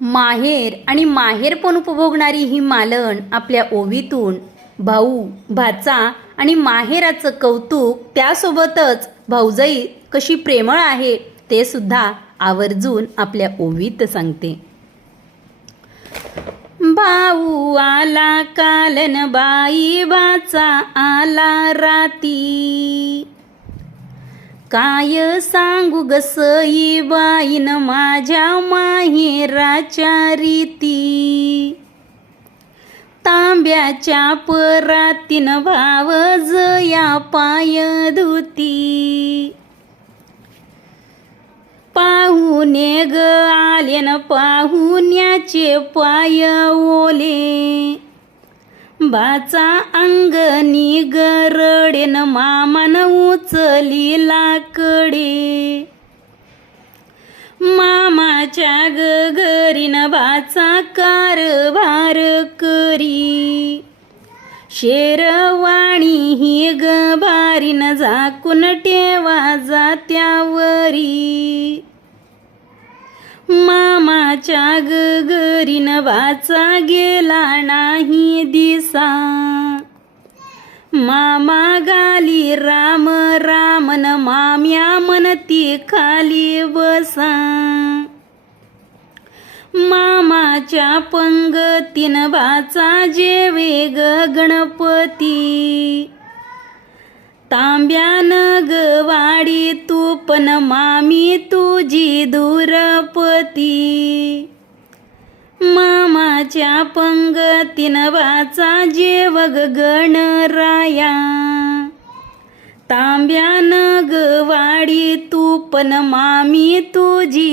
माहेर आणि माहेर पण उपभोगणारी ही मालण आपल्या ओवीतून. भाऊ भाचा आणि माहेराचं कौतुक त्यासोबतच भाऊजाई कशी प्रेमळ आहे ते सुद्धा आवर्जून आपल्या ओवीत सांगते. भाऊ आला कालन बाई बाचा आला राती. काय सांगू ग सई बाईन माझ्या माहेराच्या रीती? तांब्याच्या परातीन भाव जया पाय धुती. पाहुणे ग आले न पाहुण्याचे पाय ओले. बाचा अंगणी लाकडे मामाच्या ग घरीन बाचा कारभार करी. शेरवाणी ही ग भारीन झाकून ठेवा जात्यावरी. मामाच्या ग घरीन वाचा गेला नाही दिसा. मामा गा ती खाली बसा. मामाच्या पंगतीन बाचा जेवे ग गणपती. तांब्यान गवाडी तू पण मामी तुझी दुरपती. मामाच्या पंगतीन वाचा जेवग गणराया. तांब्यान गवाडी तू पण मामी तुझी